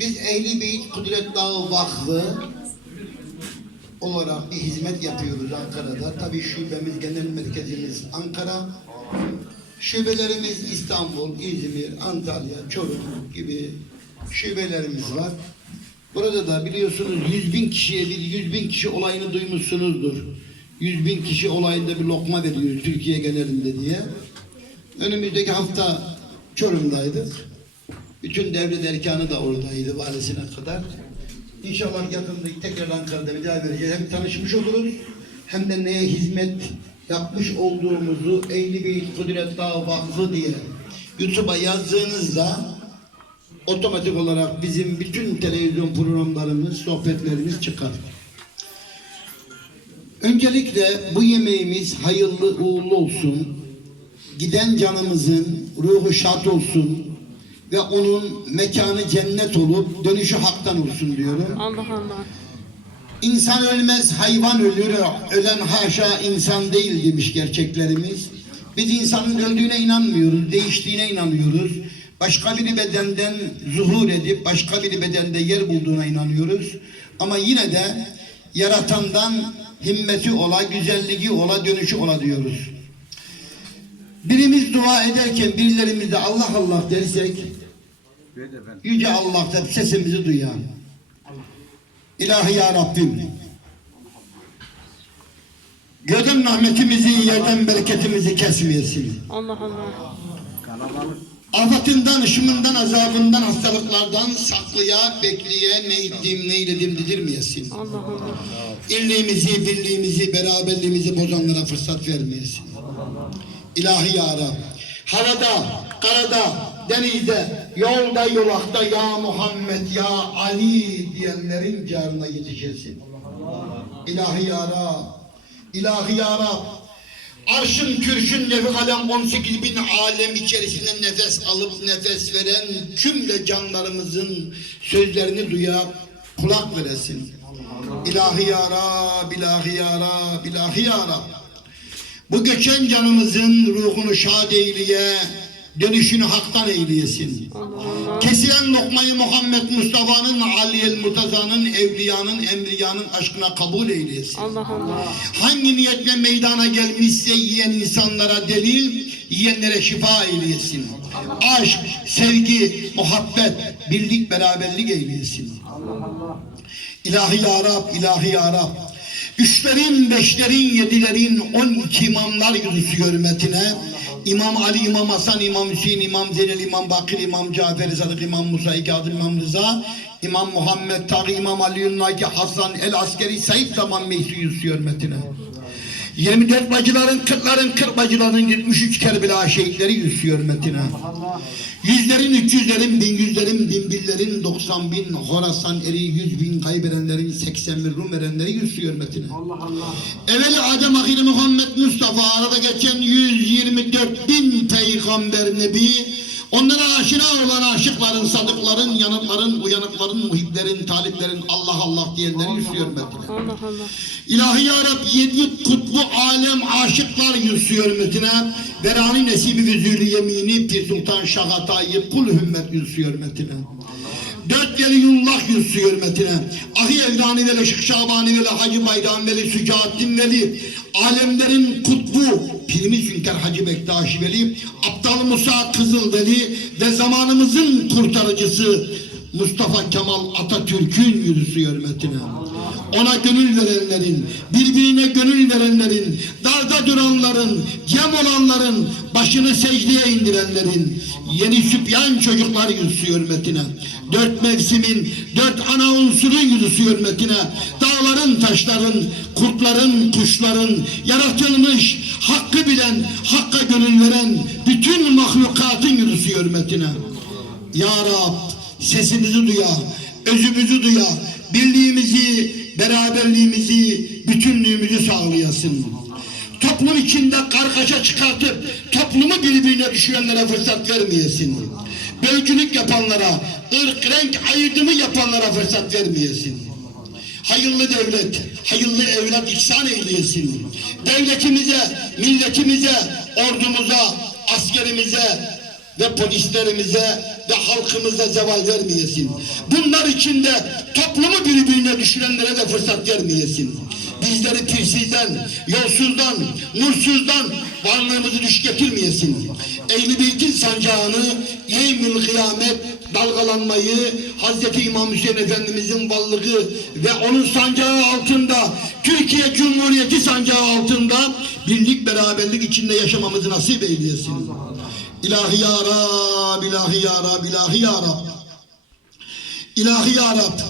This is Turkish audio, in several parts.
Biz Ehli Beyt Kudret Dağı Vakfı olarak bir hizmet yapıyoruz Ankara'da. Tabii şubemiz, genel merkezimiz Ankara. Şubelerimiz İstanbul, İzmir, Antalya, Çorum gibi şubelerimiz var. Burada da biliyorsunuz 100 bin kişiye bir 100 bin kişi olayını duymuşsunuzdur. 100 bin kişi olayında bir lokma veriyoruz Türkiye genelinde diye. Önümüzdeki hafta Çorum'daydık. Bütün devlet erkanı da oradaydı valisine kadar. İnşallah yakında tekrar Ankara'da bir daha vereceğiz. Hem tanışmış oluruz hem de neye hizmet yapmış olduğumuzu Ehli Beyt Kudret Dağı Vakfı diye YouTube'a yazdığınızda otomatik olarak bizim bütün televizyon programlarımız, sohbetlerimiz çıkar. Öncelikle bu yemeğimiz hayırlı uğurlu olsun. Giden canımızın ruhu şad olsun ve onun mekanı cennet olup dönüşü haktan olsun diyorum. Allah Allah. İnsan ölmez, hayvan ölür. Ölen haşa insan değil demiş gerçeklerimiz. Biz insanın öldüğüne inanmıyoruz, değiştiğine inanıyoruz. Başka bir bedenden zuhur edip başka bir bedende yer bulduğuna inanıyoruz. Ama yine de yaratandan himmeti ola, güzelliği ola, dönüşü ola diyoruz. Birimiz dua ederken birilerimiz de Allah Allah dersek Yüce Allah da sesimizi duyar. İlahi ya Rabbim. Gördün rahmetimizi, yerden bereketimizi kesmeyesin. Allah Allah. Afetinden, ışımından, azabından, hastalıklardan saklaya, bekleye, neydim, neyledim dedirmeyesin. Allah Allah. İrliğimizi, birliğimizi, beraberliğimizi bozanlara fırsat vermeyesin. İlahi ya Rab. Havada, karada, denizde, yolda, yolakta ya Muhammed, ya Ali diyenlerin carına yetişesin. İlahi ya. İlahi ya. Arşın, kürşün, nefi kalem 18 bin alem içerisinde nefes alıp nefes veren cümle canlarımızın sözlerini duyar, kulak veresin. İlahi ya Rab, ilahi ya Rab, ilahi ya Rab. Bu göçen canımızın ruhunu şad eyleye, dönüşünü haktan eyleyesin. Kesilen lokmayı Muhammed Mustafa'nın, Ali'el Murtaza'nın, Evliyanın, Emriyanın aşkına kabul eyleyesin. Allah Allah. Hangi niyetle meydana gelmişse yiyen insanlara delil, yiyenlere şifa eyleyesin. Aşk, sevgi, muhabbet, birlik, beraberlik eyleyesin. İlahi ya Rab, ilahi ya Rab. Üçlerin, beşlerin, yedilerin, on iki imamlar yüzüsü hürmetine İmam Ali, İmam Hasan, İmam Hüseyin, İmam Zeynel, İmam Bakır, İmam Cafer, Sadık, İmam Musa, İkazım, İmam Rıza, İmam Muhammed, Tağ, İmam Ali Yunnaki, Hasan, El Askeri, Said Zaman Meysi yüzüsü hürmetine. 24 bacıların, 40'ların, 40 bacıların 73 Kerbela şehitleri yüzüsü hürmetine. Yüzlerin, üç yüzlerin, bin yüzlerin, bin billerin, 90 bin Horasan eri, yüz bin kaybedenlerin, 80 bin Rum erenleri yüzüsü hürmetine. Evveli Adem ahiri Muhammed Mustafa arada geçen 124 bin peygamber nebi onlara aşina olan aşıkların, sadıkların, yanıkların, uyanıkların, muhiblerin, taliplerin, Allah Allah hürmetine. Allah Allah. İlahi Ya Rab yedi kutbu alem aşıklar yüzü hürmetine verani nesibi ve zülü yemini Pir Sultan Şahatayı kul hümmet yüzü hürmetine. Dört veliyullah yüzü hürmetine. Ahi Evlani Veli, Şık Şabani Veli, Hacı Bayram Veli, Sücahattin Veli, alemlerin kutbu, Pirimiz Hünkar Hacı Bektaşi Veli, Aptal Musa Kızıl Veli ve zamanımızın kurtarıcısı Mustafa Kemal Atatürk'ün yürüsü hürmetine. Ona gönül verenlerin, birbirine gönül verenlerin, darda duranların, cem olanların, başını secdeye indirenlerin, yeni sübyan çocuklar yüzüsü hürmetine, dört mevsimin, dört ana unsurun yüzüsü hürmetine, dağların, taşların, kurtların, kuşların, yaratılmış, hakkı bilen, hakka gönül veren, bütün mahlukatın yüzüsü hürmetine. Ya Rab sesimizi duya, özümüzü duya, birliğimizi, beraberliğimizi, bütünlüğümüzü sağlayasın. Toplum içinde kargaşa çıkartıp toplumu birbirine düşürenlere fırsat vermeyesin. Bölgülük yapanlara, ırk renk ayırdımı yapanlara fırsat vermeyesin. Hayırlı devlet, hayırlı evlat ihsan eyleyesin. Devletimize, milletimize, ordumuza, askerimize, ve polislerimize ve halkımıza zeval vermeyesin. Bunlar içinde toplumu birbirine düşürenlere de fırsat vermeyesin. Bizleri pirsizden, yolsuzdan, nursuzdan varlığımızı düş getirmeyesin. Ehl-i sancağını yeymül kıyamet dalgalanmayı Hazreti İmam Hüseyin Efendimizin varlığı ve onun sancağı altında Türkiye Cumhuriyeti sancağı altında birlik beraberlik içinde yaşamamızı nasip eylesin. İlahi ya Rab, ilahi ya Rab, ilahi ya Rab. İlahi ya Rab.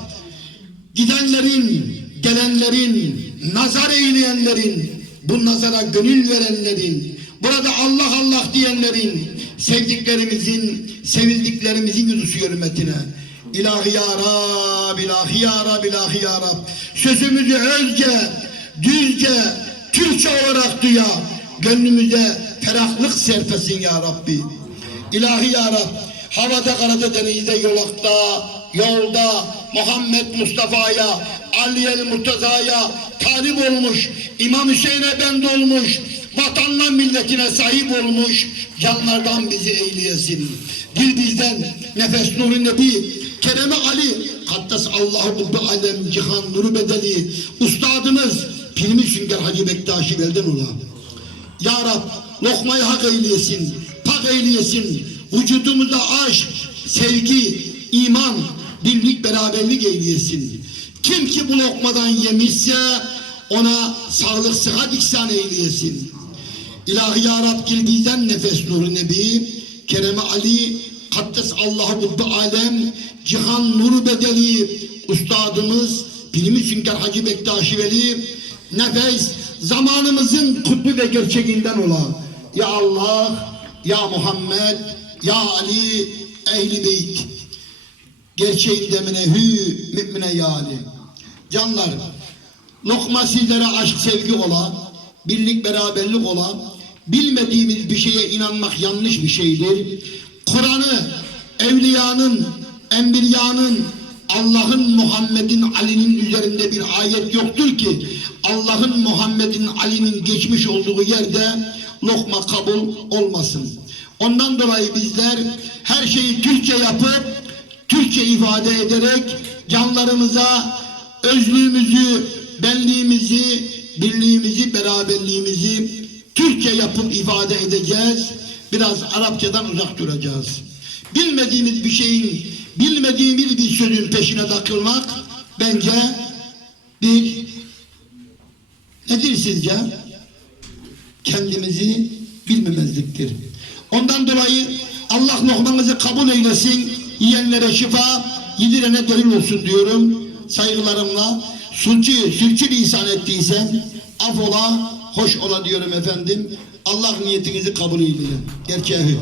Gidenlerin, gelenlerin, nazar eyleyenlerin, bu nazara gönül verenlerin, burada Allah Allah diyenlerin, sevdiklerimizin, sevildiklerimizin yüzüsü hürmetine. İlahi ya Rab, ilahi ya Rab, ilahi ya Rab. Sözümüzü özce, düzce, Türkçe olarak duya, gönlümüze ferahlık serpesin ya Rabbi. İlahi ya Rab, havada karada denizde yolakta, yolda Muhammed Mustafa'ya, Ali el Murtaza'ya talip olmuş, İmam Hüseyin'e bend olmuş, vatanla milletine sahip olmuş, canlardan bizi eyleyesin. Dil bizden, nefes nuru nebi, Kerem Ali, Kattas Allahu Kubbe Alem Cihan Nuru Bedeli, Ustadımız, Pilmi Sünger Hacı Bektaşi Belden ola. Ya Rab lokmayı hak eyleyesin, pak eyleyesin. Vücudumuza aşk, sevgi, iman, birlik, beraberlik eyleyesin. Kim ki bu lokmadan yemişse ona sağlık, sıhhat ihsan eyleyesin. İlahi Ya Rab gel bizden nefes nuru nebi, Kerem Ali, Kaddes Allah Kubbe Alem, Cihan Nuru Bedeli, Ustadımız, Pilmi Sünger Hacı Bektaşi Veli, nefes zamanımızın kutbu ve gerçeğinden olan Ya Allah, Ya Muhammed, Ya Ali, Ehli Beyt gerçeğin demine hü mümine ya Ali canlar lokma sizlere aşk sevgi ola birlik beraberlik ola. Bilmediğimiz bir şeye inanmak yanlış bir şeydir. Kur'an'ı evliyanın enbiyanın Allah'ın Muhammed'in Ali'nin üzerinde bir ayet yoktur ki Allah'ın Muhammed'in Ali'nin geçmiş olduğu yerde lokma kabul olmasın. Ondan dolayı bizler her şeyi Türkçe yapıp Türkçe ifade ederek canlarımıza özlüğümüzü, benliğimizi, birliğimizi, beraberliğimizi Türkçe yapıp ifade edeceğiz. Biraz Arapçadan uzak duracağız. Bilmediğimiz bir şeyin, bilmediğimiz bir sözün peşine takılmak bence bir nedir sizce? Kendimizi bilmemezliktir. Ondan dolayı Allah lokmanızı kabul eylesin, yiyenlere şifa, yedirene delil olsun diyorum. Saygılarımla sulçu, sülçü lisan ettiysem af ola, hoş ola diyorum efendim. Allah niyetinizi kabul eylesin. Gerçeği.